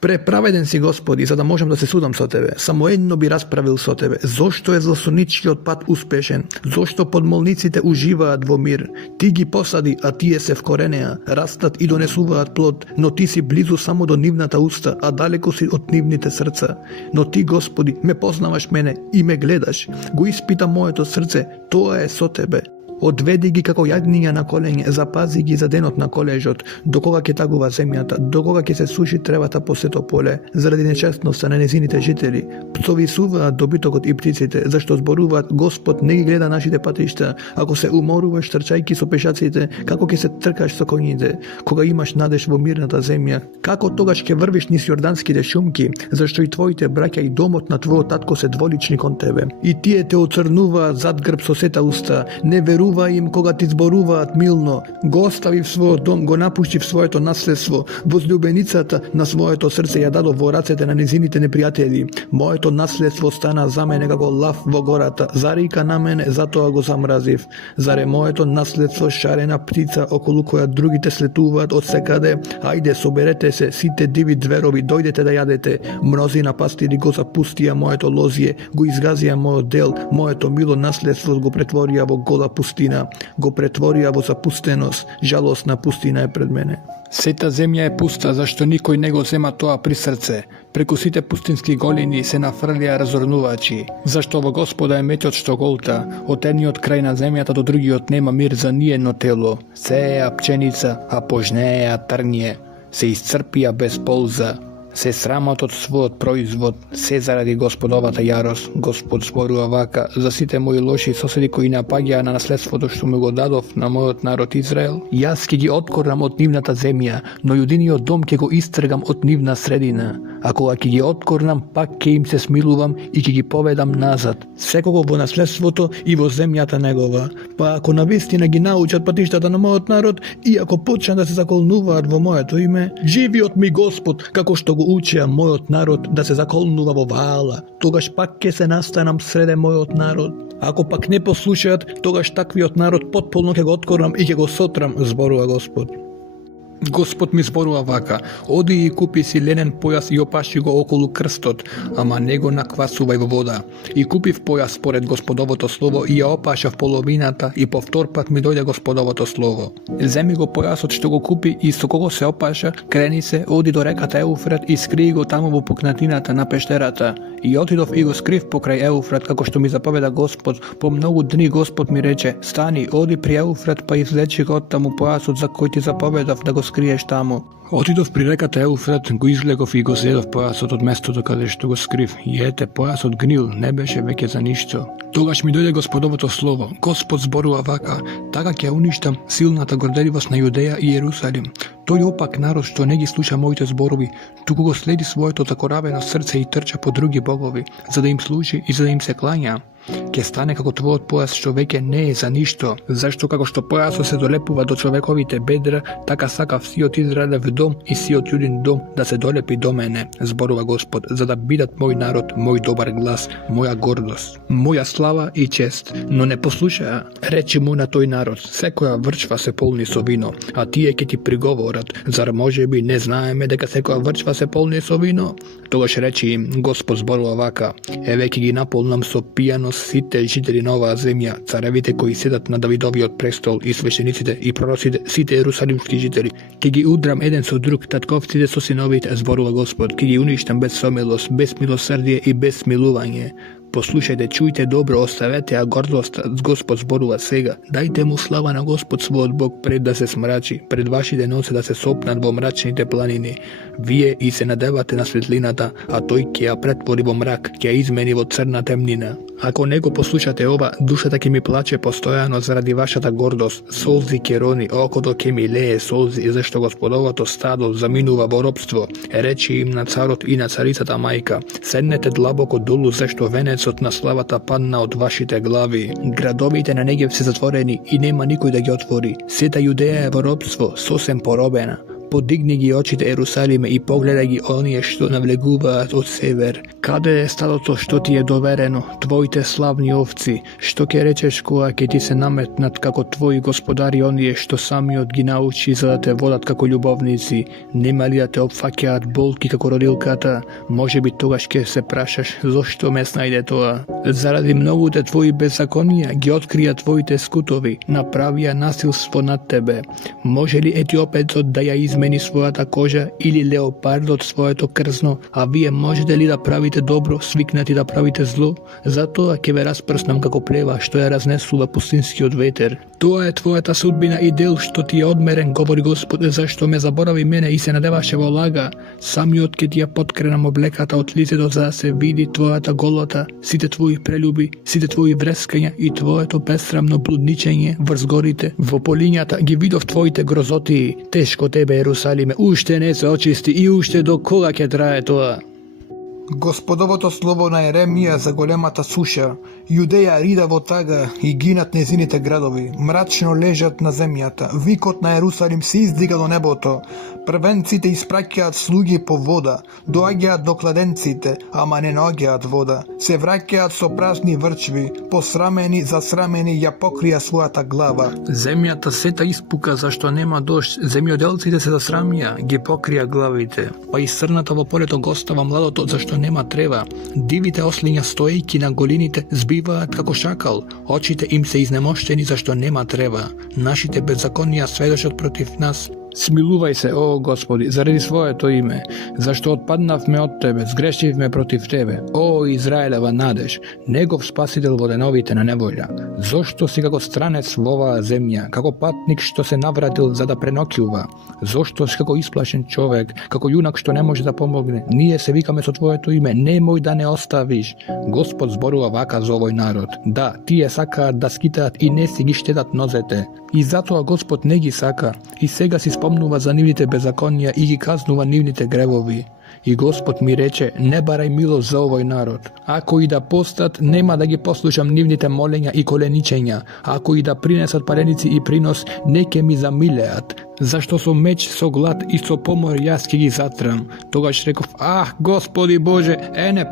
Преправеден си, Господи, за да можам да се судам со Тебе. Само едно би расправил со Тебе. Зошто е злосоничкиот пат успешен? Зошто подмолниците уживаат во мир? Ти ги посади, а тие се вкоренеа, растат и донесуваат плод, но Ти си близу само до нивната уста, а далеко си од нивните срца. Но Ти, Господи, ме познаваш мене и ме гледаш. Го испита моето срце, тоа е со Тебе. Одведи ги како јагниња на колење, запази ги за денот на колежот, до кога ќе тагува земјата, до кога ќе се суши тревата по сето поле, заради нечестноста на незините жители. Пцови суваат добитокот и птиците, зашто зборуваат: Господ не ги гледа нашите патишта. Ако се уморуваш трчајки со пешаците, како ќе се тркаш со коњите, кога имаш надеж во мирната земја? Како тогаш ќе врвиш низ јорданските шумки, зашто и твоите браќа и домот на твојот татко се дволични кон тебе. И тие те оцрнуваат зад грб со сета уста, не веруваат им кога ти зборуваат милно. Го остави в својот дом, го напушти в своето наследство. Возлюбеницата на своето срце ја дадо во рацете на незините непријатели. Моето наследство стана за мене како лав во гората. Зарика на мене, затоа го замразив. Заре моето наследство шарена птица околу која другите слетуваат од секаде? Ајде, соберете се, сите диви зверови, дојдете да јадете. Мнозина пастири го запустија моето лозје, го изгазија мојот дел, моето мило наследство го претворија во гола пустина, го претворија во запустеност, жалосна пустина е пред мене. Сета земја е пуста, зашто никој не го зема тоа при срце. Преку сите пустински голини се нафрлија разорнувачи. Зашто во Господа е мечот што голта, од едниот крај на земјата до другиот нема мир за ниедно тело. Сеја пченица, а пожнеја трње. Се исцрпија без полза. Се срамот од својот производ, се заради Господовата јарост. Господ зборува вака: за сите мои лоши соседи кои напаѓаа на наследството што му го дадов на мојот народ Израел, јас ќе ги откорнам од нивната земја, но јудиниот дом ќе го истргам од нивна средина. А кога ќе ги откорнам, пак ќе им се смилувам и ќе ги поведам назад, секого во наследството и во земјата негова. Па ако навистина ги научат патиштата на мојот народ и ако почнат да се заколнуваат во моето име, живиот ми Господ, како што го учеа мојот народ да се заколнува во Ваала, тогаш пак ќе се настанам среде мојот народ. Ако пак не послушаат, тогаш таквиот народ потполно ќе го откорнам и ќе го сотрам, зборува Господ. Господ ми зборува вака: оди и купи си ленен појас и опаши го околу крстот, ама не го наквасувај во вода. И купив појас според Господовото слово и ја опашав половината и по втор пат ми дојде Господовото слово. Земи го појасот што го купи и со кого се опаша, крени се, оди до реката Еуфрат и скри го таму во пукнатината на пештерата. И отидов и го скрив покрај Еуфрат, како што ми заповеда Господ. По многу дни Господ ми рече: стани, оди при Еуфрат, па извлечи го од таму појасот за кој ти заповедав да го скриеш таму. Отидов при реката Еуфрат, го излегов и го зедов појасот од местото каде што го скрив. И ете, појасот гнил, не беше веќе за ништо. Тогаш ми дојде Господовото слово. Господ зборува вака: така ќе уништам силната горделивост на Јудеја и Јерусалим. Тој опак народ што не ги слуша моите зборови, туку го следи своето закоравено срце и трча по други богови, за да им служи и за да им се клања. Ке стане како твојот појас што веќе не е за ништо, зашто како што појасот се долепува до човековите бедра, така сакав сиот Израелев дом и сиот Јудин дом да се долепи до мене, зборува Господ, за да бидат мој народ, мој добар глас, моја гордост, моја слава и чест. Но не послушаа, речи му на тој народ: секоја врчва се полни со вино, а тие ќе ти приговорат: зар можеби не знаеме дека секоја врчва се полни со вино? Тогаш речи им: Господ зборува вака: еве ќе ги наполнам со пијаност сите жители на оваа земја, царевите кои седат на Давидовиот престол и свештениците и пророците, сите ерусалимски жители. Ќе ги удрам еден со друг, татковците со синовите, зборува Господ. Ќе ги уништам без сомилост, без милосрдие и без смилување. Послушајте, чујте добро, оставете ја гордост, Господ зборува сега. Дајте му слава на Господ својот Бог пред да се смрачи, пред вашите ноце да се сопнат во мрачните планини. Вие и се надевате на светлината, а тој ќе ја претвори во мрак, ќе ја измени во црна темнина. Ако не го послушате ова, душата ќе ми плаче постојано заради вашата гордост, солзи ќе рони, окото ќе ми лее солзи, зашто Господовото стадо заминува во робство. Речи им на царот и на царицата мајка: седнете длабоко долу, зашто венецот на славата падна од вашите глави. Градовите на Негев се затворени и нема никој да ги отвори. Сета Јудеја е во робство, сосем поробена. Подигни ги очите Ерусалиме и погледај ги оние што навлегуваат од север. Каде е стадото што ти е доверено, твоите славни овци? Што ќе речеш кога ќе ти се наметнат како твои господари оние што самиот ги научи за да те водат како љубовници? Нема ли да те опфаќаат болки како родилката? Можеби тогаш ќе се прашаш зошто ме снајде тоа? Заради многуте твои беззаконија ги открија твоите скутови, направија насилство над тебе. Може ли етиопецот да ја измени својата кожа или леопардот своето крзно, а вие можете ли да правите добро, свикнати да правите зло? Затоа ќе ве распрснам како плева што ја разнесува пустинскиот ветер. Тоа е твојата судбина и дел што ти е одмерен, говори Господ, зашто ме заборави мене и се надеваше во лага. Самиот ќе ти ја поткренам облеката од лицето за да се види твојата голота, сите твои прелюби, сите твои врескања и твоето бесрамно блудничење врз горите. Во полињата ги видов твоите грозоти. Тешко тебе, Ерусалиме, уште не се очисти и уште до кога ќе трае тоа? Господовото слово на Еремија за големата суша. Јудеја рида во тага и гинат незините градови. Мрачно лежат на земјата. Викот на Ерусалим се издига до небото. Првенците испраќаат слуги по вода. Доаѓаат до кладенците, ама не наоѓаат вода. Се враќаат со празни врчви. Посрамени, засрамени ја покрија својата глава. Земјата сета испука зашто нема дожд. Земјоделците се засрамија, ги покрија главите. Па и срната во полето го остава младото зашто нема трева. Дивите ослиња стоејки на голините збиваат како шакал. Очите им се изнемоштени зашто нема трева. Нашите беззаконија сведочат против нас. Смилувај се, о Господи, заради своето име, зашто отпаднавме од Тебе, сгрешивме против Тебе, о Израелева надеж, негов спасител во деновите на неволја. Зошто си како странец во оваа земја, како патник што се навратил за да преноќува? Зошто си како исплашен човек, како јунак што не може да помогне? Ние се викаме со Твоето име, немој да не оставиш. Господ зборува вака за овој народ. Да, тие сакаат да скитаат и не си ги штедат нозете. И затоа Господ не ги сака, и сега си спомнува за нивните беззаконија и ги казнува нивните гревови. И Господ ми рече, не барај милост за овој народ. Ако и да постат, нема да ги послушам нивните молења и коленичења. Ако и да принесат пареници и принос, не ке ми замилеат. Зашто со меч, со глад и со помор јас ќе ги затрам. Тогаш реков, Господи Боже,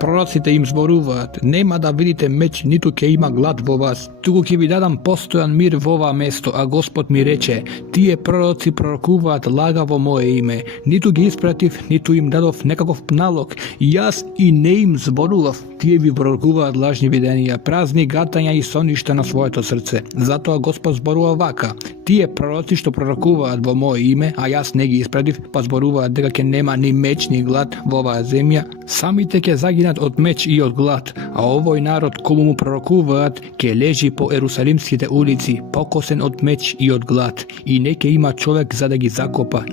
пророците им зборуваат. Нема да видите меч, ниту ќе има глад во вас. Туку ќе ви дадам постојан мир во ова место, а Господ ми рече, тие пророци пророкуваат лага во мое име. Ниту ги испратив, ниту им дадов некаков налог. Јас и не им зборував. Тие ви пророкуваат лажни виденија, празни гатања и соништа на своето срце. Затоа Господ зборува вака. Тие пророци што пророкуваат во мое име, а јас не ги испратив, па зборуваат дека ќе нема ни меч ни глад во оваа земја, самите ќе загинат од меч и од глад, а овој народ кому му пророкуваат ќе лежи по ерусалимските улици, покосен од меч и од глад, и не ќе има човек за да ги закопа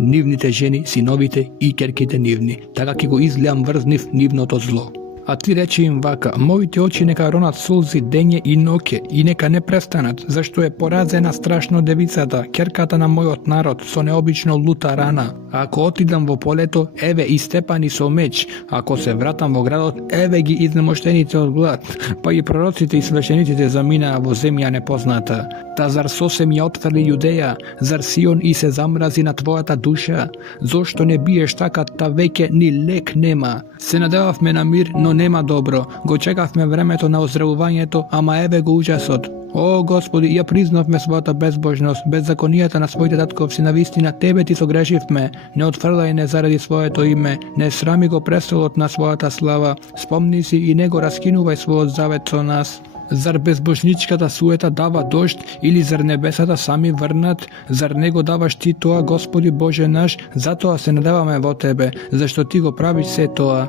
нивните жени, синовите и ќерките нивни. Така ќе го излеам врз нивното зло. А ти рече им вака, моите очи нека ронат солзи дење и ноќе и нека не престанат, зашто е поразена страшно девицата, ќерката на мојот народ, со необично лута рана. Ако отидам во полето, еве истепани со меч, ако се вратам во градот, еве ги изнемоштените од глад, па и пророците и свещениците заминаа во земја непозната. Та зар сосем ја отфрли Јудеја, зар Сион и се замрази на твојата душа? Зошто не биеш така, та веќе ни лек нема? Се надевавме на мир, но нема добро. Го чекавме времето на оздравувањето, ама еве го ужасот. О, Господи, ја признавме својата безбожност, беззаконијата на своите татковци, на вистина Тебе ти согрешивме. Не отфрлај не заради своето име, не срами го престолот на својата слава, спомни си и не го раскинувај својот завет со нас. Зар безбожничката суета дава дожд или зар небесата сами врнат? Зар не го даваш ти тоа, Господи Боже наш? Затоа се надеваме во Тебе, зашто ти го правиш се тоа.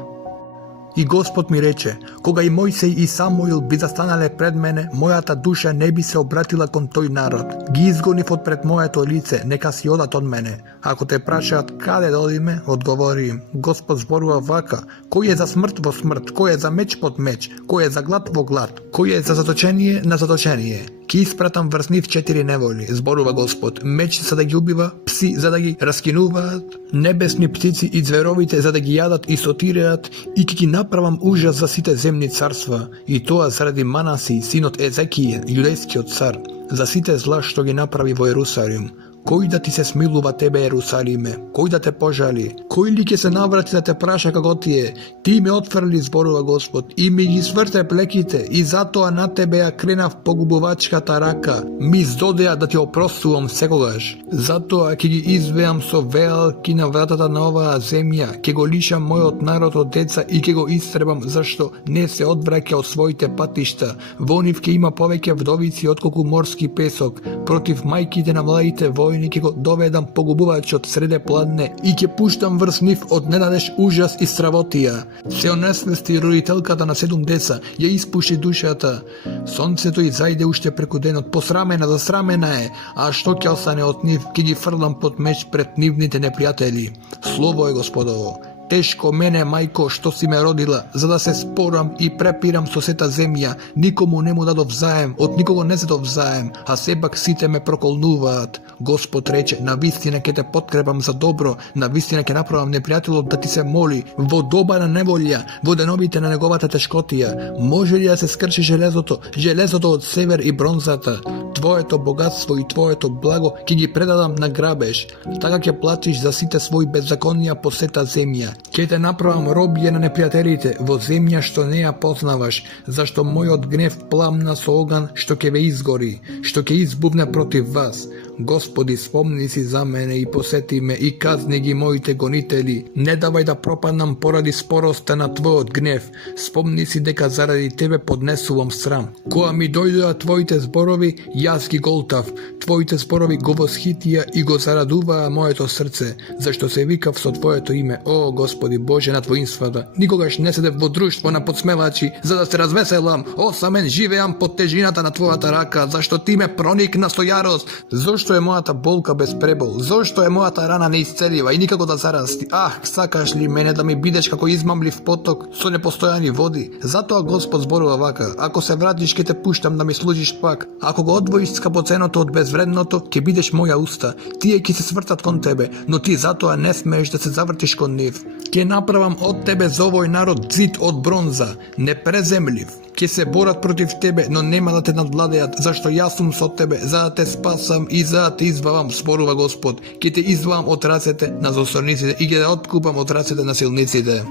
И Господ ми рече, кога и Мојсей и Самуил би застанале пред мене, мојата душа не би се обратила кон тој народ. Ги изгонив од пред моето лице, нека си одат од мене. Ако те прашаат каде да одиме, одговори им, Господ зборува вака, кој е за смрт во смрт, кој е за меч под меч, кој е за глад во глад, кој е за заточение на заточение. Ки испратам врз нив 4 неволи, зборува Господ, меч за да ги убива, пси за да ги раскинуваат, небесни птици и зверовите за да ги јадат и сотиреат, и ки ги направам ужас за сите земни царства, и тоа заради Манаси, синот Езекије, јудејскиот цар, за сите зла што ги направи во Ерусалим. Кој да ти се смилува тебе, Ерусалиме? Кој да те пожали? Кој ли ќе се наврати да те праша како тие? Ти ме отфрли, зборува Господ, и ми ги сврте плеките, и затоа на тебе ја кренав погубувачката рака. Ми здодеа да ти опростувам секогаш. Затоа ќе ги извеам со веалки на вратата на оваа земја, ќе го лишам мојот народ од деца и ќе го истребам, зашто не се одвраќа од своите патишта. Во нив ќе има повеќе вдовици отколку морски песок. Против мајките на младите војни ќе го доведам погубувачот среде пладне и ќе пуштам врз нив од ненадеж ужас и стравотија. Се онесвести родителката на 7 деца, ја испуши душата. Сонцето и зајде уште преку денот, посрамена, засрамена е, а што ќе остане од нив, ќе ги фрлам под меч пред нивните непријатели. Слово е Господово. Тешко мене, мајко, што си ме родила, за да се спорам и препирам со сета земја. Никому не му дадов заем, од никого не зедов заем, а сепак сите ме проколнуваат. Господ рече, навистина ќе те подкрепам за добро, навистина ќе направам непријателот да ти се моли, во доба на неволја, во деновите на неговата тешкотија. Може ли да се скрши железото од север и бронзата? Твоето богатство и твоето благо ќе ги предадам на грабеж. Така ќе платиш за сите своји беззаконија по сета земја. Ќе те направам робје на непријателите во земја што не ја познаваш, зашто мојот гнев пламна со оган што ќе ве изгори, што ќе избувне против вас. Господи, спомни си за мене и посети ме и казни ги моите гонители. Не давај да пропаднам поради спороста на твојот гнев. Спомни си дека заради тебе поднесувам срам. Кога ми дојдоа твоите зборови, јас ги голтав. Твоите зборови го восхитија и го зарадуваа моето срце, зашто се викав со твоето име. О, Господи Боже на твоинствата, никогаш не седев во друштво на подсмевачи, за да се развеселам. О, самен живеам под тежината на твојата рака, зашто ти ме проникна со јарост. Зошто е мојата болка без пребол? Зошто е мојата рана неисцелива и никако да зарасти? Ах, сакаш ли мене да ми бидеш како измамлив поток со непостојани води? Затоа Господ зборува вака: ако се вратиш, ќе те пуштам да ми служиш пак. Ако го одвоиш скапоценото од безвредното, ќе бидеш моја уста. Тие ќе се свртат кон тебе, но ти затоа не смееш да се завртиш кон нив. Ќе направам од тебе за овој народ зид од бронза, непреземлив. Ќе се борат против тебе, но нема да те надвладеат, зашто јас сум со тебе, за да те спасам и за да те избавам, зборува Господ. Ќе те извавам од рацете на злосторниците и ќе те откупам од рацете на силниците.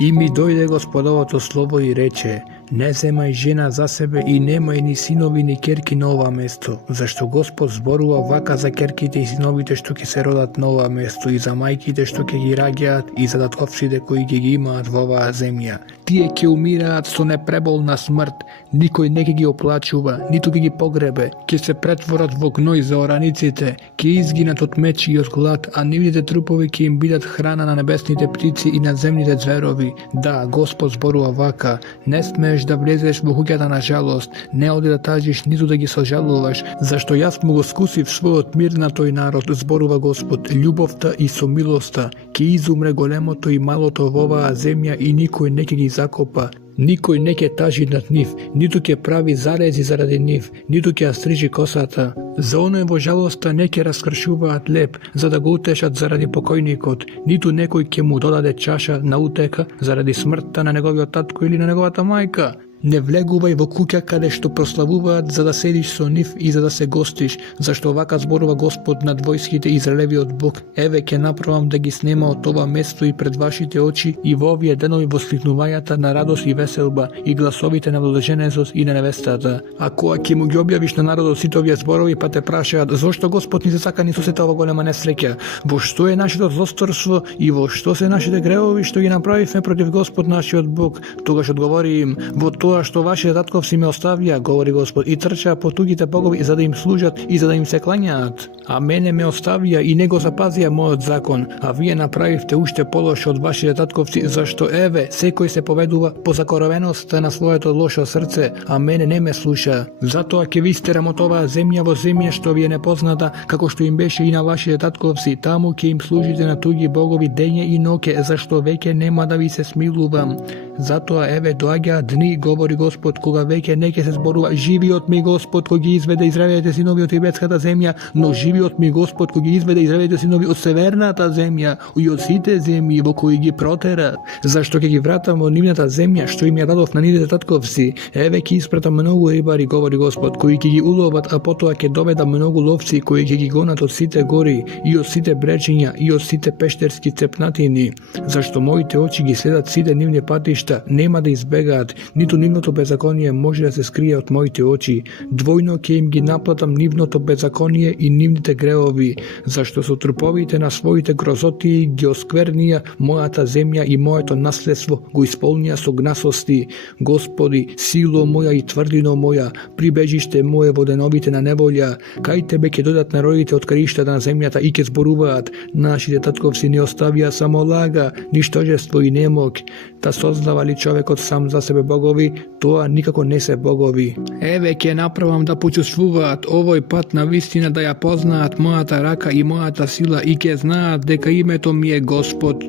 И ми дојде Господовото слово и рече: не земај жена за себе и немај ни синови ни керки на ова место, зашто Господ зборува вака за керките и синовите што ќе се родат на ова место и за мајките што ќе ги раѓаат и за татковците кои ќе ги имаат во оваа земја. Тие ќе умираат со непреболна смрт, никој не ќе ги оплачува, ниту ќе ги погребе, ќе се претворат во гној за ораниците, ќе изгинат од меч и од глад, а нивните трупови ќе им бидат храна на небесните птици и на земните зверови. Да, Господ зборува вака: не смееш да влезеш во куќата на жалост, не оди да тажиш, ниту да ги сожалуваш, зашто јас му го скусив својот мир на тој народ, зборува Господ. Љубовта и со милоста ќе изумре големото и малото во оваа земја и никој не ќе ги закопа. Никој не ќе тажи над нив, ниту ќе прави зарези заради нив, ниту ќе ја стрижи косата. За оној во жалоста не ќе раскршуваат леп, за да го утешат заради покојникот, ниту некој ќе му додаде чаша на утека заради смртта на неговиот татко или на неговата мајка. Не влегувај во куќа каде што прославуваат за да седиш со нив и за да се гостиш, зашто вака зборува Господ над војските Израелевиот Бог: еве ќе направам да ги снема од ова место и пред вашите очи и во овие денови воскликнувањата на радост и веселба и гласовите на младоженецот и на невестата. А кога ќе му ги објавиш на народот сите овие зборови, па те прашаат: зошто Господ ни се сака ни со сета ова голема несреќа? Во што е нашето злосторство и во што се нашите гревови што ги направивме против Господ нашиот Бог? Тогаш одговори им: во тоа што вашите татковци ме оставија, говори Господ, и трчаа по тугите богови за да им служат и за да им се клањаат. А мене ме оставија и не го запазија мојот закон, а вие направивте уште полошо од вашите татковци, зашто еве секој се поведува по закоравеноста на своето лошо срце, а мене не ме слуша. Затоа ќе ви истерам од оваа земја во земја што ви е непозната, како што им беше и на вашите татковци. Таму ќе им служите на туги богови дење и ноќе, зашто веќе нема да ви се смилувам. Затоа еве доаѓа дни, говори Господ, кога веќе неќе се зборува живиот ми Господ кој ги изведе Израелите синови од египетската земја, но живиот ми Господ кој ги изведе Израелите синови од северната земја и од сите земји во кои ги протера. Зашто ќе ги вратам во нивната земја што им ја дадов на нивните татковци. Еве ќе испратам многу рибари, говори Господ, кои ќе ги уловат, а потоа ќе доведам многу ловци кои ќе ги гонат од сите гори и од сите бречиња и од сите пештерски цепнатини. Зашто моите очи ги следат сите нивни патишта, нема да избегаат, ниту нивното беззаконие може да се скрие од моите очи. Двојно ќе им ги наплатам нивното беззаконие и нивните греови, зашто со труповите на своите грозоти ги осквернија мојата земја и моето наследство го исполнија со гнасости. Господи, сило моја и тврдино моја, прибежиште мое во деновите на неволја, кај тебе ќе дојдат народите од краиштата на земјата и ќе зборуваат: нашите татковци не оставија само лага, ништожество и немок. Та создава ли човекот сам за себе богови, тоа никако не се богови. Еве ќе направам да почувствуваат овој пат на вистина, да ја познаат мојата рака и мојата сила и ќе знаат дека името ми е Господ.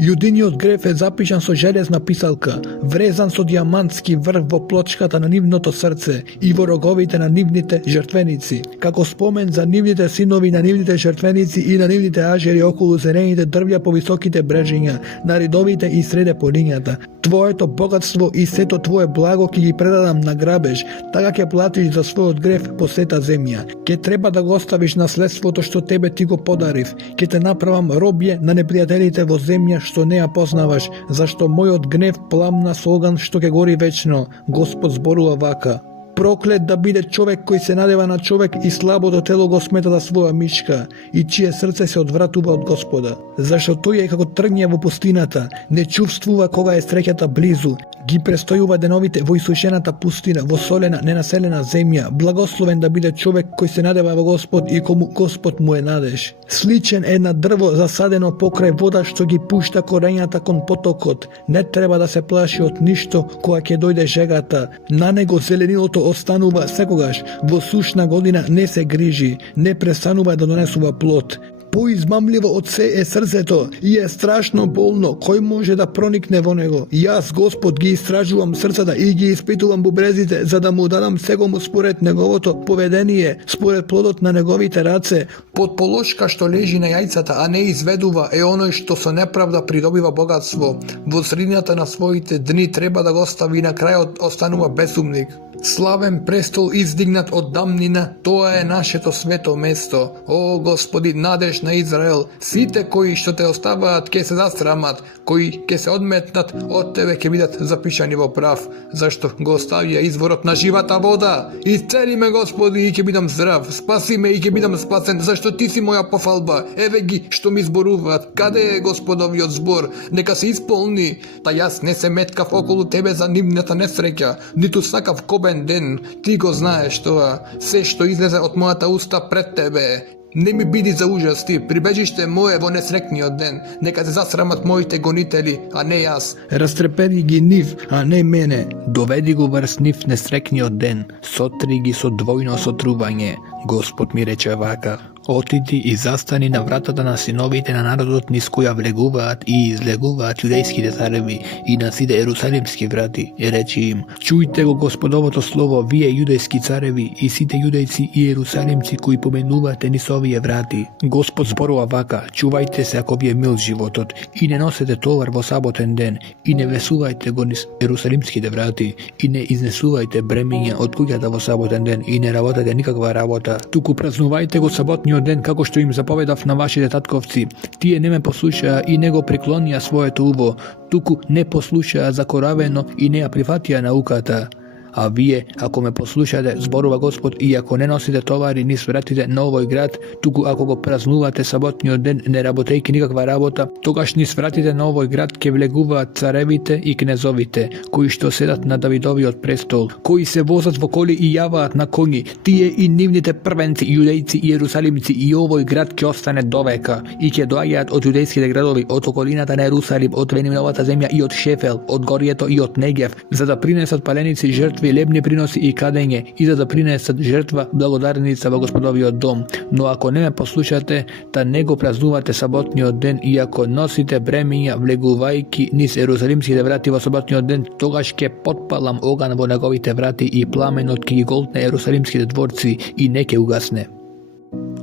Јудиниот греф е запишан со железна писалка, врезан со диамантски врв во плочката на нивното срце и во роговите на нивните жртвеници, како спомен за нивните синови на нивните жртвеници и на нивните ажери околу зелените дрвја по високите брежиња, на ридовите и среде полињата. Твоето богатство и сето твое благо ќе ги предадам на грабеж, така ќе платиш за својот греф по сета земја. Ќе треба да го оставиш наследството што тебе ти го подарив. Ќе те направам робје на непријателите во земја што не ја познаваш, зашто мојот гнев пламна со оган што ќе гори вечно. Господ зборува вака: проклет да биде човек кој се надева на човек и слабото тело го смета за своја мичка, и чие срце се одвратува од Господа. Зашто тој е како тргње во пустината, не чувствува кога е среќата близу, ги престојува деновите во исушената пустина, во солена, ненаселена земја. Благословен да биде човек кој се надева во Господ и кому Господ му е надеж. Сличен е на дрво засадено покрај вода што ги пушта корењата кон потокот. Не треба да се плаши од ништо кога ќе дојде жегата. На него зелениното останува секогаш, во сушна година не се грижи, не престанува да донесува плод. Поизмамливо од се е срцето и е страшно болно, кој може да проникне во него? Јас, Господ, ги истражувам срцата и ги испитувам бубрезите, за да му дадам секому според неговото поведение, според плодот на неговите раце. Подполошка што лежи на јајцата, а не изведува, е оној што со неправда придобива богатство. Во средината на своите дни треба да го остави и на крајот останува безумник. Славен престол издигнат од дамнина, тоа е нашето свето место. О, Господи, надеж на Израел, сите кои што те оставаат ќе се засрамат, кои ќе се одметнат од тебе ќе бидат запишани во прав, зашто го оставија изворот на живата вода. Исцели ме, Господи, и ќе бидам здрав, спаси ме и ќе бидам спасен, зашто ти си моја пофалба. Еве ги што ми зборуваат, каде е Господовиот збор, нека се исполни. Та јас не се меткав околу тебе за нивната несреќа, ниту сакав кобен ден, ти го знаеш тоа, се што излезе од мојата уста пред тебе. Не ми биди за ужасти, прибежиште мое во несрекниот ден, нека се засрамат моите гонители, а не јас. Растрепери ги нив, а не мене. Доведи го врз нив несрекниот ден, сотри ги со двојно сотрување. Господ ми рече вака: отиди и застани на вратата на синовите на народот низ која влегуваат и излегуваат јудејските цареви и на сите ерусалимски врати, и речи им: чујте го Господовото слово, вие јудејски цареви и сите јудејци и ерусалимци кои поменувате низ овие врати. Господ зборува вака: чувајте се ако ви е мил животот и не носете товар во саботен ден и не весувајте го низ ерусалимските врати и не изнесувајте бремиња од куќата во саботен ден и не работете никаква работа, туку празнувајте го саботниот ден како што им заповедав на вашите татковци. Тие не ме послушаа и не го преклонија своето уво, туку не послушаа закоравено и не ја прифатија науката. А вие, ако ме послушате, зборува Господ, и ако не носите товари низ вратите на овој град, туку ако го празнувате саботниот ден, не работејќи никаква работа, тогаш низ вратите на овој град ќе влегуваат царевите и кнезовите, кои што седат на Давидовиот престол, кои се возат во коли и јаваат на коњи, тие и нивните првенци, јудејци и ерусалимци, и овој град ќе остане довека, и ќе доаѓаат од јудејските градови, од околината на Ерусалим, од Вениновата земја и од Шефел, од горието и од Негев, за да принесат паленици, жртви жртви, лебни приноси и кадење, и за да принесат жртва благодарница во Господовиот дом. Но ако не ме послушате, та не го празнувате саботниот ден, и ако носите бремиња влегувајки низ Ерусалимските врати во саботниот ден, тогаш ќе потпалам оган во неговите врати и пламенот ќе ги голтне Ерусалимските дворци и не ќе угасне.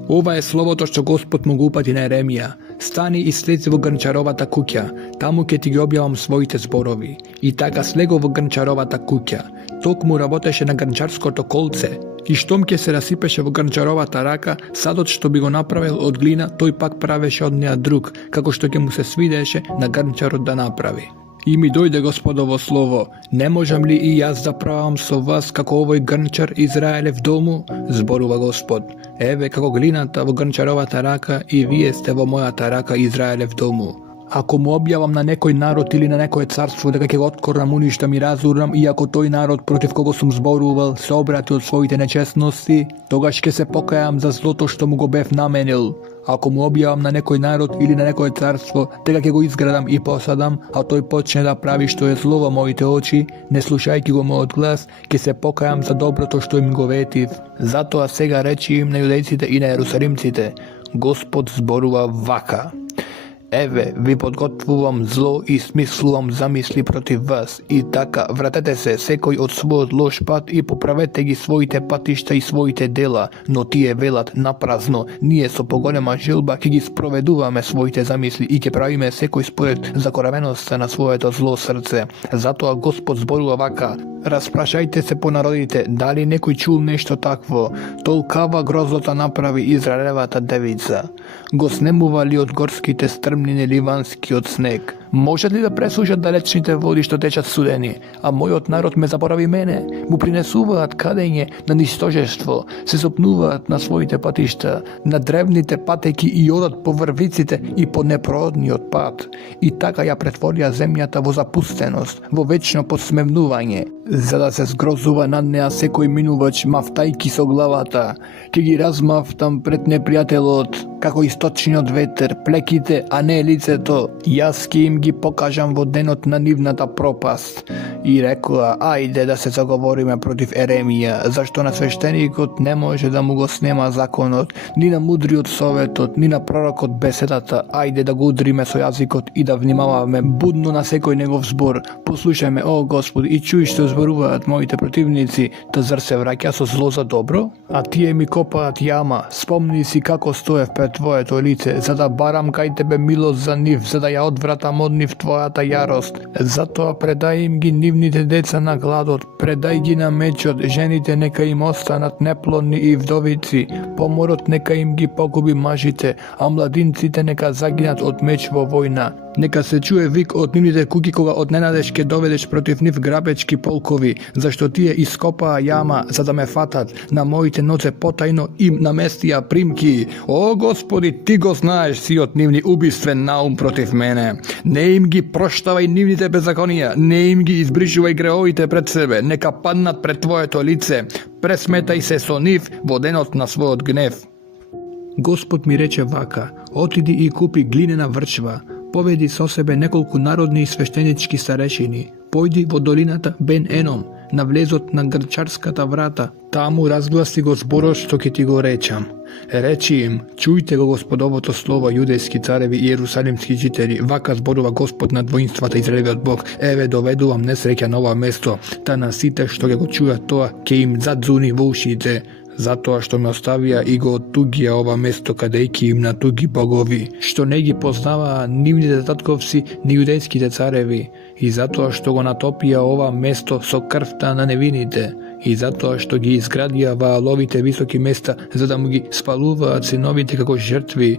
Ова е словото што Господ му го упати на Еремија. Стани и слези во грнчаровата куќа, таму ќе ти ги објавам своите зборови. И така слего во грнчаровата куќа. Токму работеше на грнчарското колце. И штом ќе се расипеше во грнчаровата рака, садот што би го направил од глина, тој пак правеше од неа друг, како што ќе му се свидеше на грнчарот да направи. И ми дојде Господово слово, не можам ли и јас да правам со вас како овој грнчар Израелев дому? Зборува Господ. Еве како глината во грнчаровата рака и вие сте во мојата рака Израелев дому. Ако му објавам на некој народ или на некое царство дека ќе го откорнам, уништам и разурнам, и ако тој народ против кого сум зборувал се обрати од своите нечестности, тогаш ќе се покајам за злото што му го бев наменил. Ако му објавам на некој народ или на некое царство дека ќе го изградам и посадам, а тој почне да прави што е зло во моите очи, не слушајќи го мојот глас, ќе се покајам за доброто што им го ветив. Затоа сега речи им на јудејците и на ерусалимците, Господ зборува вака. Еве, ви подготвувам зло и смислувам замисли против вас. И така, вратете се секој од својот лош пат и поправете ги своите патишта и своите дела, но тие велат напразно. Ние со поголема желба ќе ги спроведуваме своите замисли и ќе правиме секој според закоравеноста на своето зло срце. Затоа Господ зборува вака. Распрашајте се по народите, дали некој чул нешто такво? Толкава грозота направи Израелевата девица. Го снемува ли од горските стрмнини ливанскиот снег? Можат ли да пресушат далечните води што течат судени? А мојот народ ме заборави мене. Му принесуваат кадење на нистожество, се сопнуваат на своите патишта, на древните патеки и одат по врвиците и по непроодниот пат. И така ја претворија земјата во запустеност, во вечно подсмевнување, за да се згрозува над неа секој минувач мафтајки со главата. Ке ги размафтам пред непријателот, како источниот ветер, плеките, а не лицето. Јас ке им ги покажам во денот на нивната пропаст. И рекоа, ајде да се заговориме против Еремија, зашто на свештеникот не може да му го снема законот, ни на мудриот советот, ни на пророкот беседата. Ајде да го удриме со јазикот и да внимаваме будно на секој негов збор. Послушајме, о Господ, и чуј што зборуваат моите противници, та зар се враќа со зло за добро? А тие ми копаат јама. Спомни си како стоев пред твоето лице, за да барам кај тебе милост за нив, за да ја одвратам од нив твојата јарост. Затоа предај им ги нивните деца на гладот, предај ги на мечот, жените нека им останат неплодни и вдовици, поморот нека им ги погуби мажите, а младинците нека загинат од меч во војна. Нека се чуе вик од нивните куки кога од ненадеж ке доведеш против нив грабечки полкови, зашто тие ископаа јама за да ме фатат, на моите ноце потајно им наместија примки. О Господи, ти го знаеш сиот нивни убиствен наум против мене. Не им ги проштавај нивните беззаконија, не им ги избришувај греовите пред себе, нека паднат пред твоето лице, пресметај се со нив во денот на својот гнев. Господ ми рече вака, отиди и купи глинена врчва, поведи со себе неколку народни и свештенички старешини, појди во долината Бен Еном, на влезот на грчарската врата, таму разгласи го зборот што ќе ти го речам. Речи им, чујте го Господовото слово, јудејски цареви и ерусалимски жители, вака зборува Господ над воинствата Израелевиот Бог, еве доведувам несреќа на ова место, та на сите што ќе го чујат тоа, ќе им задзуни во ушите, затоа што ме оставија и го оттугија ова место кадејќи им на туги богови, што не ги познаваа нивните татковци ни јудејските цареви, и затоа што го натопија ова место со крвта на невините, и затоа што ги изградија вааловите високи места, за да му ги спалуваат синовите како жртви,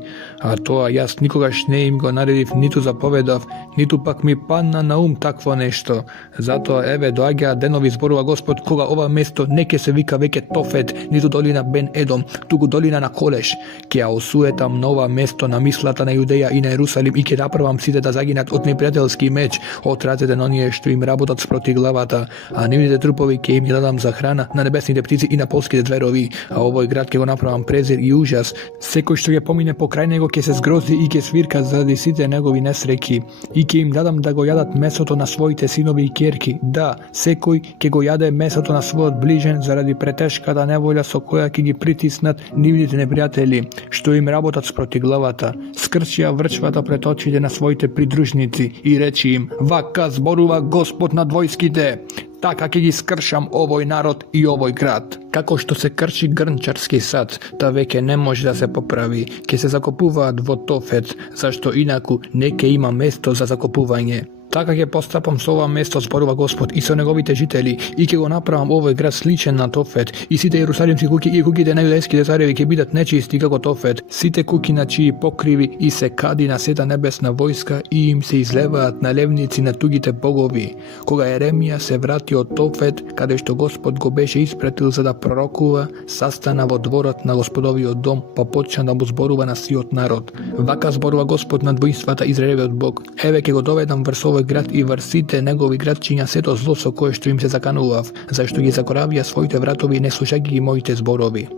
а тоа јас никогаш не им го наредив, ниту заповедав, ниту пак ми падна на ум такво нешто. Затоа еве доаѓаат денови, зборува Господ, кога ова место не ќе се вика веќе Тофет, ниту dolina Ben Edom, туку долина на Колеш, ќе ја осуетам нова место на мислата на Јудеја и на Ерусалим и ќе направам сите да загинат од непријателски меч, од рацете на оние што им работат спроти главата, а нивните трупови ќе им ги дадам за храна на небесните птици и на полските зверови, а овој град ќе го направам презир и ужас. Секој што ќе помине покрај него ќе се згрози и ќе свирка заради сите негови несреќи, и ќе им дадам да го јадат месото на своите синови и ќерки. Да, секој ќе го јаде месото на својот ближен заради претешката неволја со која ќе ги притиснат нивните непријатели, што им работат спроти главата. Скрчија врчвата пред очите на своите придружници и речи им: вака зборува Господ над војските. Така ќе ги скршам овој народ и овој град. Како што се крши грнчарски сад, та веќе не може да се поправи. Ќе се закопуваат во Тофет, зашто инаку не ќе има место за закопување. Така ќе постапам со ова место, зборува Господ, и со неговите жители, и ќе го направам овој град сличен на Тофет, и сите јерусалимски куќи и куќите на јудејските цареви ќе бидат нечисти како Тофет, сите куќи на чии покриви и се кади на сета небесна војска и им се излеваат налевници на тугите богови. Кога Еремија се врати од Тофет, каде што Господ го беше испратил за да пророкува, састана во дворот на Господовиот дом, па почна да му зборува на сиот народ. Вака зборува Господ над воинствата Израелевиот Бог: еве ќе го доведам врз овој град и врз сите негови градчиња сето зло со кое што им се заканував, зашто ги закоравија своите вратови не слушајќи ги моите зборови.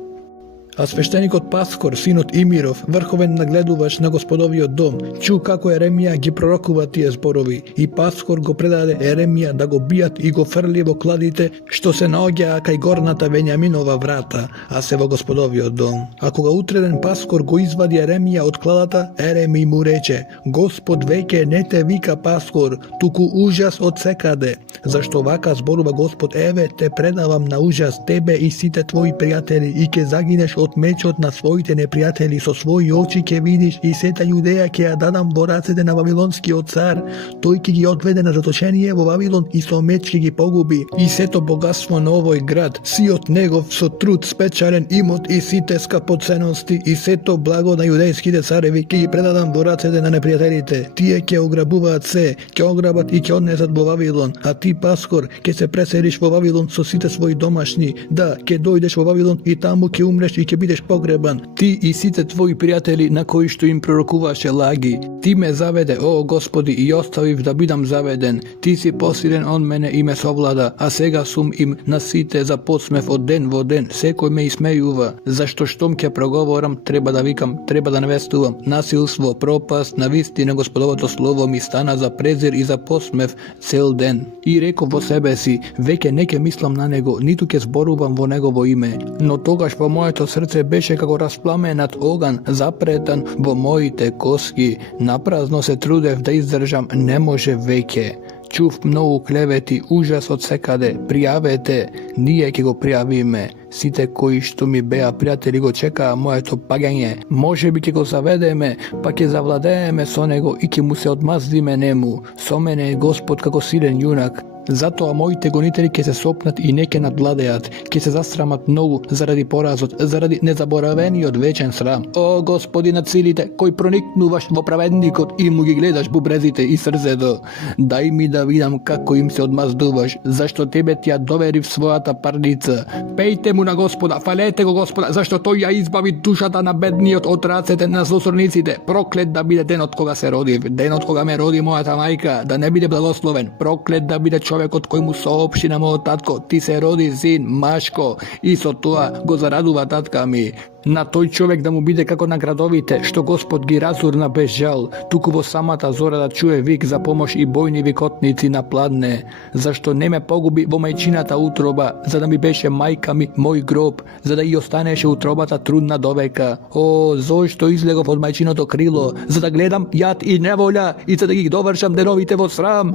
А свештеникот Паскор, синот Имиров, врховен нагледувач на Господовиот дом, чу како Еремија ги пророкува тие зборови, и Паскор го предаде Еремија да го бијат и го фрли во кладите што се наоѓаа кај горната Вењаминова врата, а се во Господовиот дом. А кога утреден Паскор го извади Еремија од кладата, Еремија му рече: Господ веќе не те вика Паскор, туку ужас од секаде, зашто вака зборува Господ: еве те предавам на ужас тебе и сите твои пријатели, и ќе загинеш од мечот на своите непријатели, со своји очи ќе видиш, и сета Јудеја ќе ја дадам во рацете на вавилонскиот цар. Тој ќе ги одведе на заточение во Вавилон и со меч ќе ги погуби. И сето богатство на овој град, сиот негов со труд спечален имот и сите скапоценности и сето благо на јудејските цареви ќе ги предадам во рацете на непријателите. Тие ќе ограбуваат се, ќе ограбат и ќе однесат во Вавилон, а ти, Паскор, ќе се преселиш во Вавилон со сите своји домашни. Да, ќе дојдеш во Вавилон и таму ќе умреш и ќе бидеш погребан, ти и сите твои пријатели на кои што им пророкуваше лаги. Ти ме заведе, о Господи, и оставив да бидам заведен. Ти си посилен од мене и ме совлада, а сега сум им на сите за подсмев од ден во ден. Секој ме исмејува, зашто штом ќе проговорам, треба да викам, треба да навестувам. Насилство, пропаст, на вистина Господовото слово ми стана за презир и за подсмев цел ден. И реков во себе си: веќе не ќе мислам на него, ниту ќе зборувам во негово име. Но тогаш во моето срце беше како распламенат оган, запретан во моите коски. Напразно се трудев да издржам, не може веќе. Чув многу клевети, ужас од секаде. Пријавете, ние ќе го пријавиме. Сите кои што ми беа пријатели го чекаа моето паѓање. Може би ќе го заведеме, па ќе завладееме со него и ќе му се одмаздиме нему. Со мене е Господ како силен јунак. Затоа моите гонители ќе се сопнат и не ќе надвладеат, ќе се засрамат многу заради поразот, заради незаборавениот вечен срам. О Господи над силите, кој проникнуваш во праведникот и му ги гледаш бубрезите и срцето, дај ми да видам како им се одмаздуваш, зашто тебе ти ја доверив својата парница. Пејте му на Господа, фалете го Господа, зашто тој ја избави душата на бедниот од рацете на злосорниците. Проклет да биде денот кога се родив, денот кога ме роди мојата мајка, да не биде благословен. Проклет да биде човекот кој му соопшти на мојот татко: ти се роди син, машко, и со тоа го зарадува татка ми. На тој човек да му биде како на градовите, што Господ ги разурна без жал, туку во самата зора да чуе вик за помош и бојни викотници на пладне. Зашто не ме погуби во мајчината утроба, за да ми беше мајка ми мој гроб, за да и останеше утробата трудна довека. О, зошто излегов од мајчиното крило, за да гледам јад и неволја и за да ги довршам деновите во срам.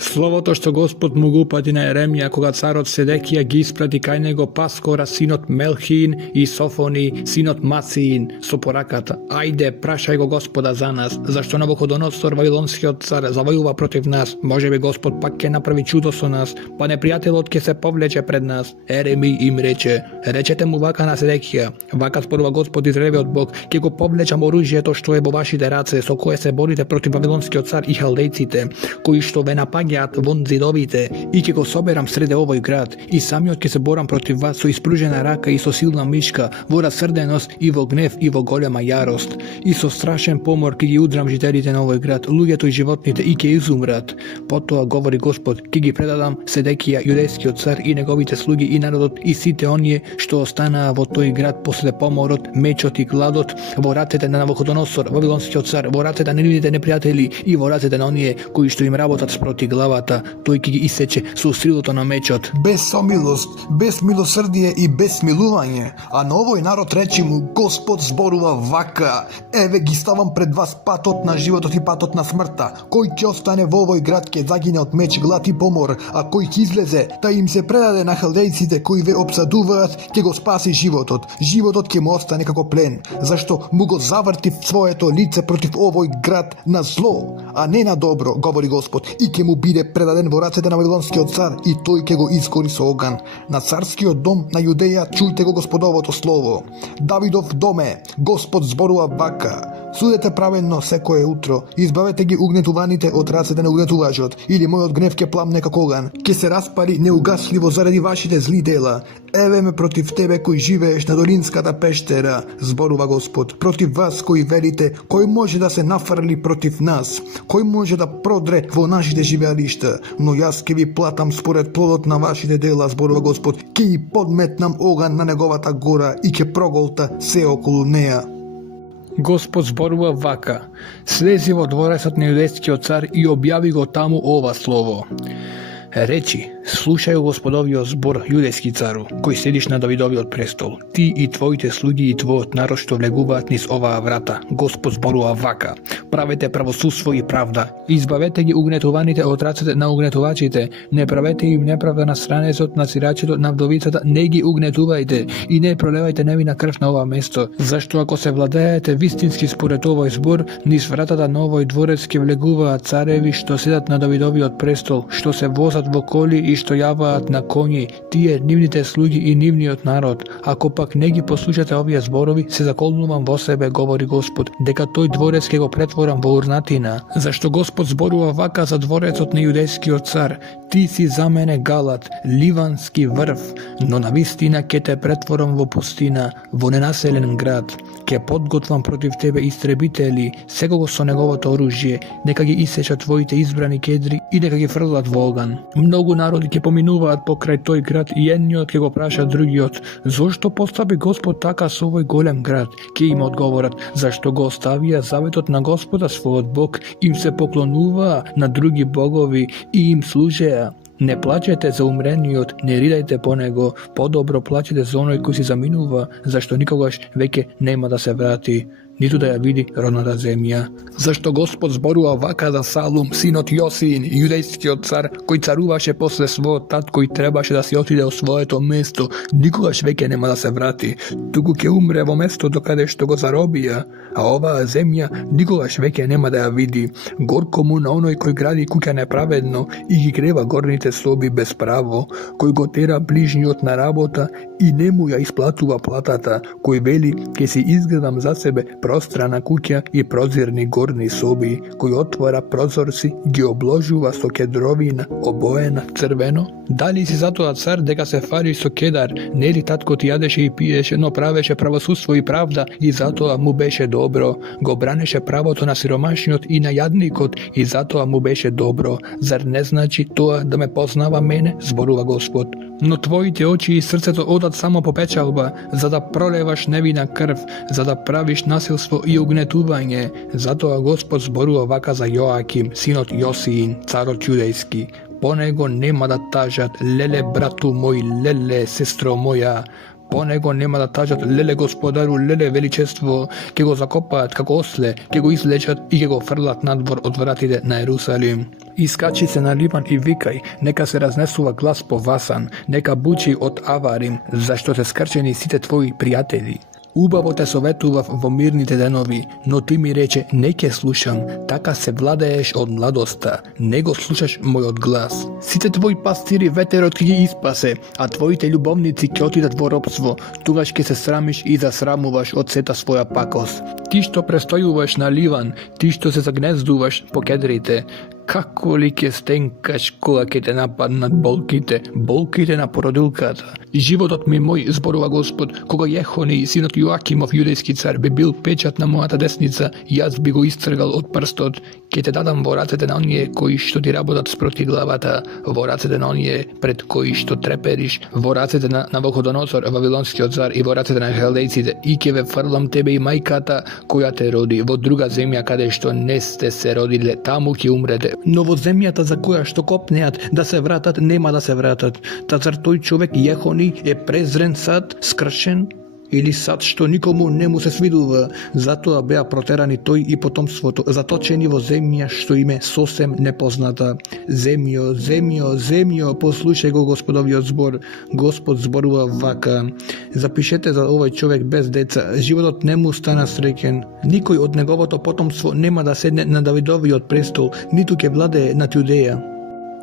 Словото што Господ му го упати на Еремија кога царот Седекија ги испрати кај него Паскора, синот Мелхин, и Софони, синот Мациин, со пораката: ајде, прашај го Господа за нас, зашто Навуходоносор, вавилонскиот цар, завојува против нас. Може би Господ пак ќе направи чудо со нас, па непријателот ќе се повлече пред нас. Еремија им рече: речете му вака на Седекија: вака зборува Господ Израелевиот Бог, ќе го повлечам оружјето што е во вашите раце, со кое се борите против вавилонскиот цар и халдејците, кои што ве напаѓаат излаѓаат вон зидовите и ќе го соберам среде овој град и самиот ќе се борам против вас со испружена рака и со силна мишка, во расрденост и во гнев и во голема јарост. И со страшен помор ќе ги удрам жителите на овој град, луѓето и животните и ќе изумрат. Потоа говори Господ, ќе ги предадам Седекија, јудејскиот цар и неговите слуги и народот и сите оние што останаа во тој град после поморот, мечот и гладот во рацете на Навуходоносор, Вавилонскиот цар, во рацете на нивните непријатели и во рацете на оние кои што им работат спроти главата. Тој ќе ги исече со стрелото на мечот. Без самилост, без милосрдие и без смилување. А на овој народ речи му, Господ зборува вака: еве ги ставам пред вас патот на животот и патот на смртта. Кој ќе остане во овој град ќе загине од меч, глад и помор, а кој ќе излезе, да им се предаде на халдејците кои ве обсадуваат, ќе го спаси животот. Животот ќе му остане како плен, зашто му го заврти своето лице против овој град на зло, а не на добро, говори Господ, и ќе му биде предаден во рацете на Вавилонскиот цар и тој ќе го изгори со оган. На царскиот дом на Јудеја чујте го Господовото слово. Давидов доме, Господ зборува вака: судете праведно секое утро, избавете ги угнетуваните од рацете на угнетувачот, или мојот гнев ќе пламне како оган, ќе се распари неугасливо заради вашите зли дела. Еве ме против тебе кој живееш на долинската пештера, зборува Господ, против вас кои велите, кој може да се нафрли против нас, кој може да продре во нашите живеалишта, но јас ќе ви платам според плодот на вашите дела, зборува Господ, ќе ги подметнам оган на неговата гора и ќе проголта се околу неа. Господ зборува вака: слези во дворецот на јудејскиот цар и објави го таму ова слово. Речи, слушај Господовиот збор, јудејски цару, кој седиш на Давидовиот престол, ти и твоите слуги и твојот народ што влегуваат низ оваа врата. Господ зборува вака: правете правосудство и правда, избавете ги угнетуваните од рацете на угнетувачите, не правете им неправда на странецот, на сирачето, на вдовицата, не ги угнетувајте и не пролевајте невина крв на ова место, зашто ако се владеете вистински според овој збор, низ вратата на овој дворец ќе влегуваат цареви што седат на Давидовиот престол, што се возат во коли и што јаваат на коњи, тие нивните слуги и нивниот народ. Ако пак не ги послушате овие зборови, се заколнувам во себе, говори Господ, дека тој дворец ќе го претворам во урнатина. Зашто Господ зборува вака за дворецот на јудејскиот цар: ти си за мене Галат, ливански врв, но на вистина ќе те претворам во пустина, во ненаселен град. Ќе подготвам против тебе истребители, секого со неговото оружје, нека ги исечат твоите избрани кедри и нека ги фрлат во оган. Многу народи ќе поминуваат покрај тој град и едниот ќе го праша другиот: зошто постави Господ така со овој голем град? Ќе им одговорат: зашто го оставија заветот на Господа својот Бог, им се поклонуваа на други богови и им служеа. Не плачете за умрениот, не ридајте по него, подобро плачете за оној кој си заминува, зашто никогаш веќе нема да се врати, ниту да ја види родната земја. Зашто Господ зборува вака за Салум, синот Јосиин, јудејскиот цар, кој царуваше после својот тат, кој требаше да си отиде од своето место, никогаш веќе нема да се врати, туку ќе умре во местото каде што го заробија, а оваа земја никогаш веќе нема да ја види. Горко му на оној кој гради куќа неправедно и ги грева горните соби без право, кој го тера ближниот на работа и не му ја исплатува платата, кој вели: ќе си изградам за себе пространа куќа и прозирни горни соби, кој отвора прозорци, ги обложува со кедровина обоена црвено. Дали си затоа цар дека се фариш со кедар? Нели татко ти јадеше и пиеше, но правеше правосудство и правда и затоа му беше добро. Го бранеше правото на сиромашниот и на јадникот и затоа му беше добро. Зар не значи тоа да ме познава мене, зборува Господ? Но твоите очи и срцето одат само по печалба, за да пролеваш невина крв, за да правиш насилство и угнетување. Затоа Господ зборува вака за Јоаким, синот Јосиин, царот јудејски: по него нема да тажат: леле брату мој, леле сестро моја. По него нема да тажат: леле господару, леле величество. Ке го закопаат како осле, ке го извлечат и ке го фрлат надвор од вратите на Ерусалим. Искачи се на Ливан и викај, нека се разнесува глас по Васан, нека бучи од Аварим, зашто се скрчени сите твои пријатели. Убаво те советував во мирните денови, но ти ми рече: не ќе слушам, така се владееш од младоста, не го слушаш мојот глас. Сите твои пастири ветерот ќе ги испасе, а твоите љубовници ќе отидат во робство, тогаш ќе се срамиш и засрамуваш од сета своја пакост. Ти што престојуваш на Ливан, ти што се загнездуваш по кедрите, Како ли ќе стенкаш кога ќе те нападнат болките на породилката? Животот ми мој, зборува Господ, кога Јехони, синот Јоакимов, јудејски цар, би бил печат на мојата десница, јас би го истргал од прстот. Ќе те дадам во рацете на оние кои што ти работат спроти главата, во рацете на оние пред кои што трепериш, во рацете на Навуходоносор, вавилонскиот цар, и во рацете на халдејците, и ќе ве фрлам тебе и мајката која те роди во друга земја каде што не сте се родиле, таму ќе умрете. Но во земјата за која што копнеат да се вратат, нема да се вратат. Та зар тој човек Јехони е презрен сад, скршен? Или сад што никому не му се свидува? Затоа беа протерани тој и потомството, заточени во земја што им е сосем непозната. Земјо, земјо, земјо, послушај го Господовиот збор. Господ зборува вака. Запишете за овој човек без деца, животот не му стана среќен. Никој од неговото потомство нема да седне на Давидовиот престол, ниту ќе владее над Јудеја.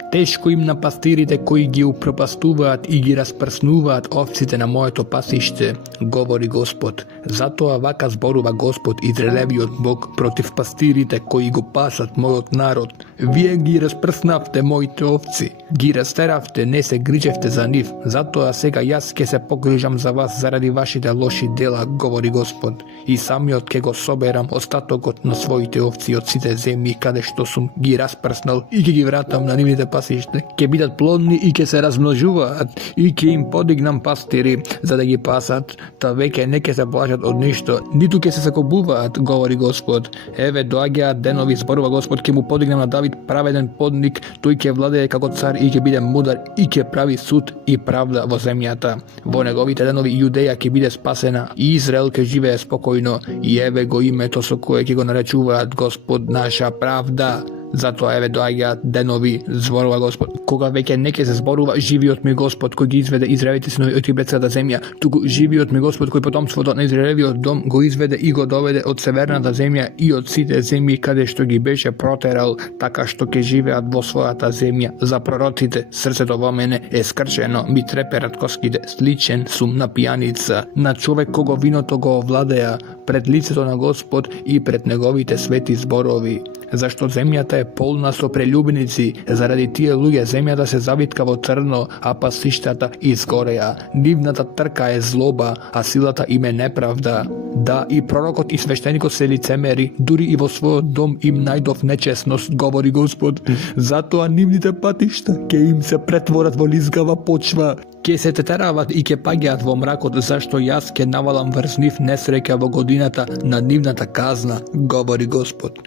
Тешко им на пастирите кои ги упропастуваат и ги распрснуваат овците на моето пасиште, говори Господ. Затоа вака зборува Господ, Израелевиот Бог, против пастирите кои го пасат мојот народ. Вие ги распрснавте моите овци, ги растеравте, не се грижевте за нив. Затоа сега јас ќе се погрижам за вас заради вашите лоши дела, говори Господ. И самиот ќе го соберам остатокот на своите овци од сите земји каде што сум ги распрснал и ќе ги вратам на нивните пасиште, ќе бидат плодни и ќе се размножуваат, и ќе им подигнам пастири за да ги пасат, та веќе не ќе се плашат од ништо, ниту ќе се закобуваат, говори Господ. Еве доаѓаат денови, зборува Господ, ќе му подигнам на Давид праведен подник, тој ќе владее како цар и ќе биде мудар и ќе прави суд и правда во земјата. Во неговите денови Јудеја ќе биде спасена и Израел ќе живее спокојно, и еве го името со кое ќе го наречуваат Господ наша правда. Затоа еве доаѓаат денови, зборува Господ, кога веќе не ќе се зборува живиот ми Господ кој ги изведе Израелите синови од египетската земја, туку живиот ми Господ кој потомството на Израелевиот дом го изведе и го доведе од северната земја и од сите земји каде што ги беше протерал, така што ќе живеат во својата земја. За пророците срцето во мене е скршено, ми треперат коските, сличен сум на пијаница, на човек кого виното го овладеа, пред лицето на Господ и пред неговите свети зборови. Зашто земјата е полна со прелюбеници, заради тие луѓе земјата се завитка во црно, а пасиштата изгореа. Нивната трка е злоба, а силата им е неправда. Да, и пророкот и свештеникот се лицемери, дури и во својот дом им најдов нечесност, говори Господ. Затоа нивните патишта ќе им се претворат во лизгава почва, ќе се тетерават и ќе паѓаат во мракот, зашто јас ќе навалам врз нив несреќа во годината на нивната казна, говори Господ.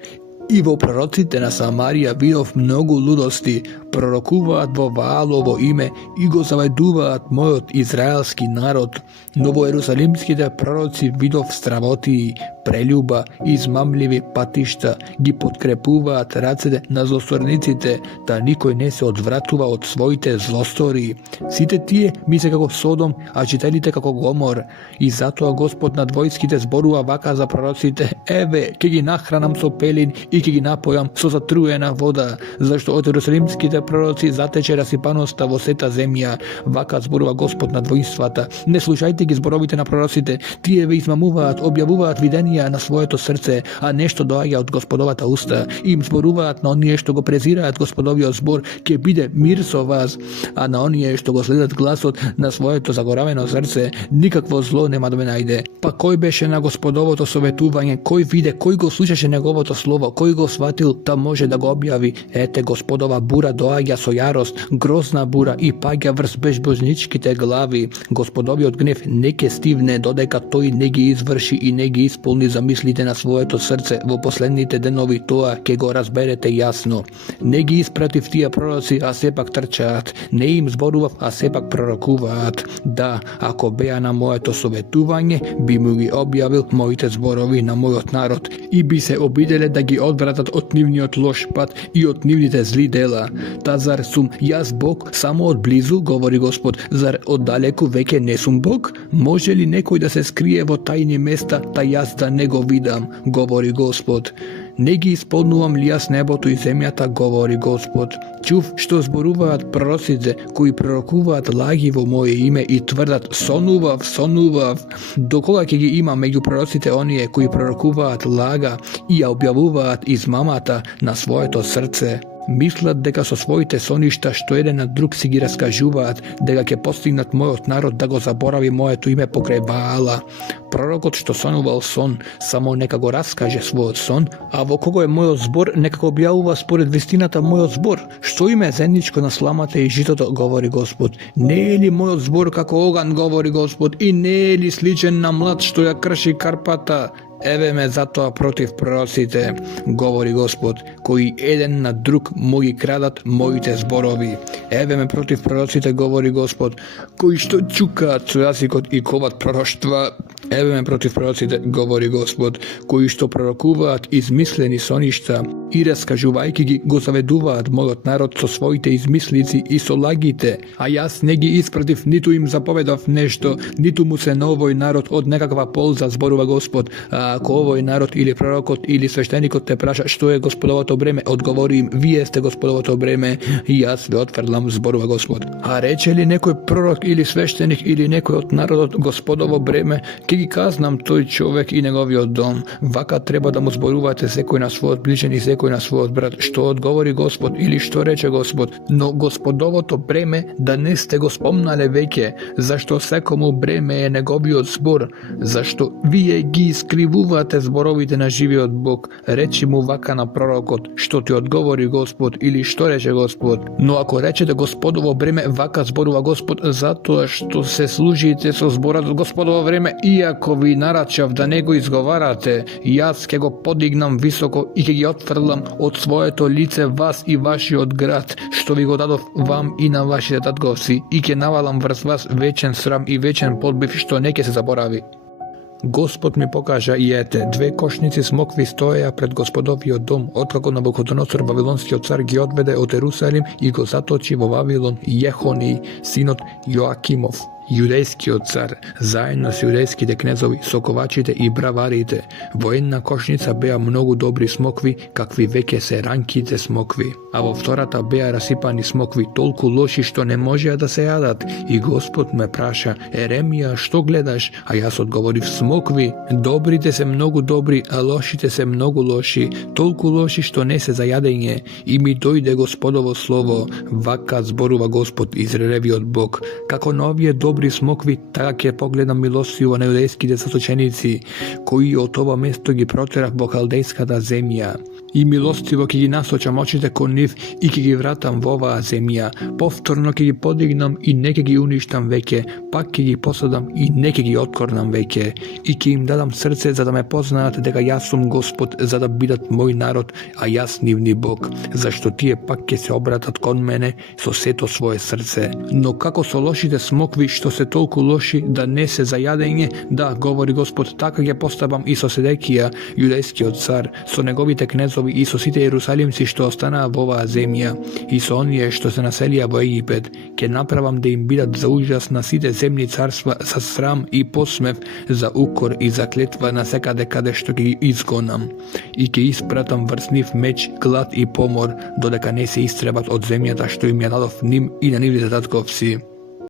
И во пророците на Самарија видов многу лудости, пророкуваат во Ваалово име и го заведуваат мојот израелски народ. Но во ерусалимските пророци видов стравотии, прелюба, измамливи патишта, ги подкрепуваат рацете на злосторниците, да никој не се одвратува од своите злостори. Сите тие ми се како Содом, а жителите како Гомор. И затоа Господ над војските зборува вака за пророците: еве, ќе ги нахранам со пелин и ќе ги напојам со затруена вода, зашто од ерусалимските пророци затече расипаноста во сета земја. Вака зборува Господ над воинствата: не слушајте ги зборовите на пророците, тие ве измамуваат, објавуваат виденија на своето срце, а нешто доаѓа од Господовата уста. Им зборуваат на оние што го презираат Господовиот збор, ќе биде мир со вас, а на оние што го следат гласот на своето загоравено срце, никакво зло нема да ме најде. Па кој беше на Господовото советување, кој виде, кој го слушаше неговото слово, кој го сватил, та може да го објави: ете, Господова бура доаѓа со јарост, грозна бура и паѓа врз безбожничките глави. Господовиот гнев не ќе стивне додека тој не ги изврши и не ги исполни замислите на своето срце. Во последните денови тоа ќе го разберете јасно. Не ги испратив тие пророци, а сепак трчаат. Не им зборував, а сепак пророкуваат. Да, ако беа на моето советување, би му ги објавил моите зборови на мојот народ и би се обиделе да ги одвратат од нивниот лош пат и од нивните зли дела. Та зар сум јас Бог само од близу, говори Господ? Зар оддалеку веќе не сум Бог? Може ли некој да се скрие во тајни места, та јас да не го видам, говори Господ? Не ги исполнувам ли јас небото и земјата, говори Господ? Чув што зборуваат пророците кои пророкуваат лаги во моје име и тврдат: сонував, сонував. До кога ќе ги има меѓу пророците оние кои пророкуваат лага и ја објавуваат измамата на своето срце? Мислат дека со своите соништа што еден на друг си ги раскажуваат, дека ќе постигнат мојот народ да го заборави моето име покрај Баала. Пророкот што сонувал сон, само нека го раскаже својот сон, а во кого е мојот збор, нека го објавува според вистината мојот збор. Што им е заедничко на сламата и житото, говори Господ. Не е ли мојот збор како оган, говори Господ, и не е ли сличен на млад што ја крши карпата? Еве ме затоа против пророците, говори Господ, кои еден на друг му ги крадат моите зборови. Еве ме против пророците, говори Господ, кои што чукаат со јазикот и коват пророштва. Еве ме против пророците, говори Господ, кои што пророкуваат измислени соништа и раскажувајќи ги го заведуваат мојот народ со своите измислици и со лагите, а јас не ги испратив, ниту им заповедав нешто, ниту му се на овој народ од некаква полза, зборува Господ. А ако овој народ или пророкот или свештеникот те праша што е Господовото бреме, одговори им, вие сте Господовото бреме и јас ве отфрлам, зборува Господ. А рече ли некој пророк или свештеник или некој од народот Господово бреме, ќе ги казнам тој човек и неговиот дом. Вака треба да му зборувате секој на својот ближен и секој на својот брат. Што одговори Господ или што рече Господ? Но Господовото бреме да не сте го спомнале веќе, зашто секому бреме е неговиот збор, зашто вие ги искривувате зборовите на живиот Бог. Речи му вака на пророкот, што ти одговори Господ или што рече Господ. Но ако речете Господово бреме, вака зборува Господ, затоа што се служите со зборот од Господово време, иако ви нарачав да не го изговарате, јас ќе го подигнам високо и ќе ги отфрлам од своето лице вас и вашиот град, што ви го дадов вам и на вашите татковци, и ќе навалам врз вас вечен срам и вечен подбив, што не ќе се заборави. Господ ми покажа и ете, две кошници смокви стоеја пред Господовиот дом, откако Навуходоносор вавилонскиот цар ги одведе од Ерусалим и го заточи во Вавилон Јехони, синот Јоакимов, јудејскиот цар, заедно со јудејските кнезови, соковачите и браварите. Во една кошница беа многу добри смокви, какви веќе се ранките смокви, а во втората беа расипани смокви, толку лоши што не можеа да се јадат. И Господ ме праша, Еремија, што гледаш? А јас одговорив, смокви. Добрите се многу добри, а лошите се многу лоши, толку лоши што не се за јадење. И ми дојде Господово слово, вака зборува Господ, Израелевиот Бог, како на овие добри смокви, така ќе погледам милостиво на јудејските саточеници, кои од ова место ги протерав во халдејската земја. И милостиво ќе ги насочам очите кон нив и ќе ги вратам во оваа земја. Повторно ќе ги подигнам и не ќе ги уништам веќе, пак ќе ги посадам и не ќе ги откорнам веќе. И ќе им дадам срце за да ме познаат дека јас сум Господ, за да бидат мој народ, а јас нивни Бог, зашто тие пак ќе се обратат кон мене со сето свое срце. Но како со лошите смокви што се толку лоши да не се за јадење, да, говори Господ, така ќе постапам и со Седекија, јудејскиот цар, со неговите кнезови и со сите ерусалимци што останаа во оваа земја, и со оние што се населија во Египет. Ќе направам да им бидат за ужас на сите земни царства, за срам и посмев, за укор и за клетва на секаде каде што ќе ги изгонам. И ќе испратам врз нив меч, глад и помор, додека не се истребат од земјата што им ја дадов ним и на нивните татковци.